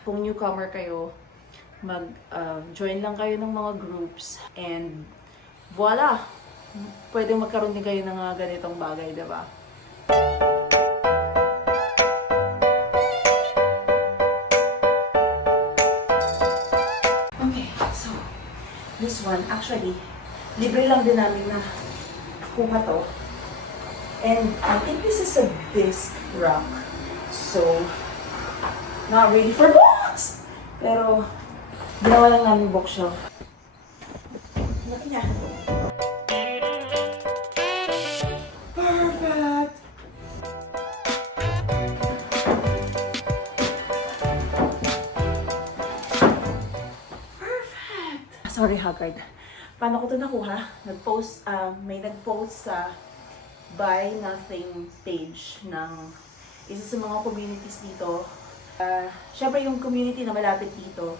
Kung newcomer kayo, mag-join lang kayo ng mga groups and voila! Pwede magkaroon din kayo ng mga ganitong bagay, diba? Okay, so this one, actually, libre lang din namin na kuha to. And I think this is a disc rock. So, not really for books! Pero, ginawa lang namin bookshelf. Laki niya. Perfect! Perfect! Sorry, Haggard. Paano ko ito nakuha? May nag-post sa Buy Nothing page ng isa sa mga communities dito. Syempre yung community na malapit dito.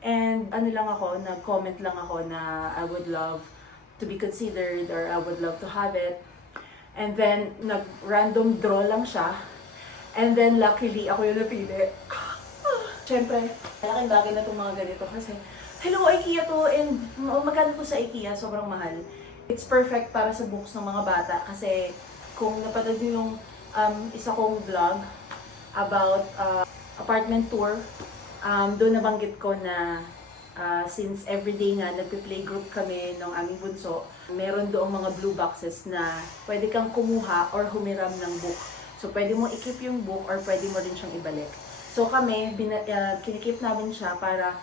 And nag-comment lang ako na I would love to be considered or I would love to have it. And then, nag-random draw lang siya. And then, luckily, ako yung napili. Syempre, malaking bagay na itong mga ganito kasi, hello, IKEA to, and magkano to sa IKEA, sobrang mahal. It's perfect para sa books ng mga bata kasi kung napanood nyo yung isa kong vlog about apartment tour, doon nabanggit ko na since everyday nga nagpe-playgroup kami ng aming bunso, meron doong mga blue boxes na pwede kang kumuha or humiram ng book. So pwede mo i-keep yung book or pwede mo rin siyang ibalik. So kami, kinikip namin siya para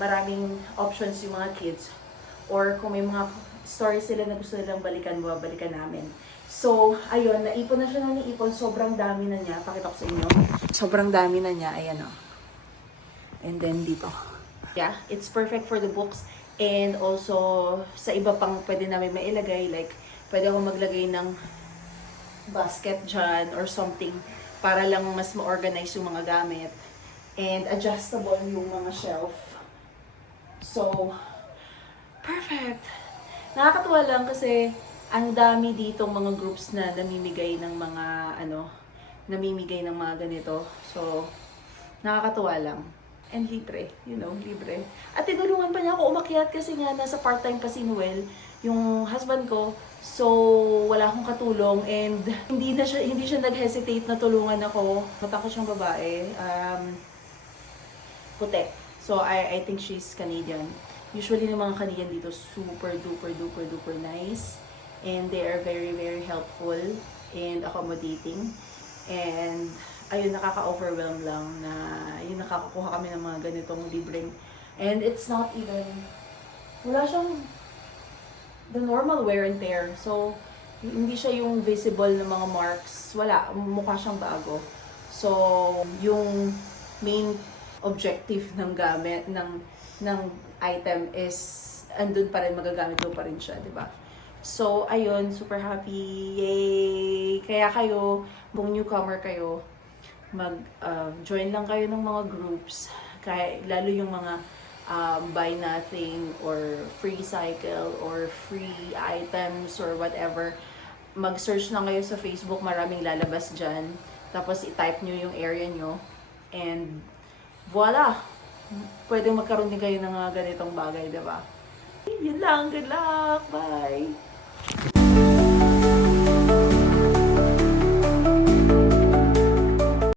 maraming options yung mga kids or kung may mga stories sila na gusto nilang balikan, babalikan namin. So, ayun, naipon na siya na naipon. Sobrang dami na niya. Pakita ko sa inyo. Sobrang dami na niya. Ayan o. And then dito. Yeah, it's perfect for the books. And also, sa iba pang pwede namin mailagay. Like, pwede ako maglagay ng basket dyan or something para lang mas ma-organize yung mga gamit. And adjustable yung mga shelf. So, perfect! Nakakatuwa lang kasi ang dami ditong mga groups na namimigay ng mga ganito. So, nakakatuwa lang. And libre, libre. At tinulungan pa niya ako umakyat kasi nga nasa part-time pa si Noel, yung husband ko. So, wala akong katulong and hindi siya nag-hesitate na tulungan ako. Matakot siyang babae. Puti. So, I think she's Canadian. Usually ng mga Canadian dito, super duper nice. And they are very, very helpful and accommodating. And, ayun, nakaka-overwhelm lang na yun, nakakakuha kami ng mga ganitong libreng. And it's not even, wala siyang the normal wear and tear. So, hindi siya yung visible na mga marks. Wala, mukha siyang bago. So, yung main objective ng gamit, ng item is andun pa rin, magagamit mo pa rin siya, di ba? So, ayun, super happy. Yay! Kaya kayo, kung newcomer kayo, mag-join lang kayo ng mga groups. Kaya, lalo yung mga buy nothing or free cycle or free items or whatever. Mag-search lang kayo sa Facebook, maraming lalabas dyan. Tapos, i-type nyo yung area nyo. And, voila! Pwede magkaroon din kayo ng mga ganitong bagay, diba? Yun lang. Good luck! Bye!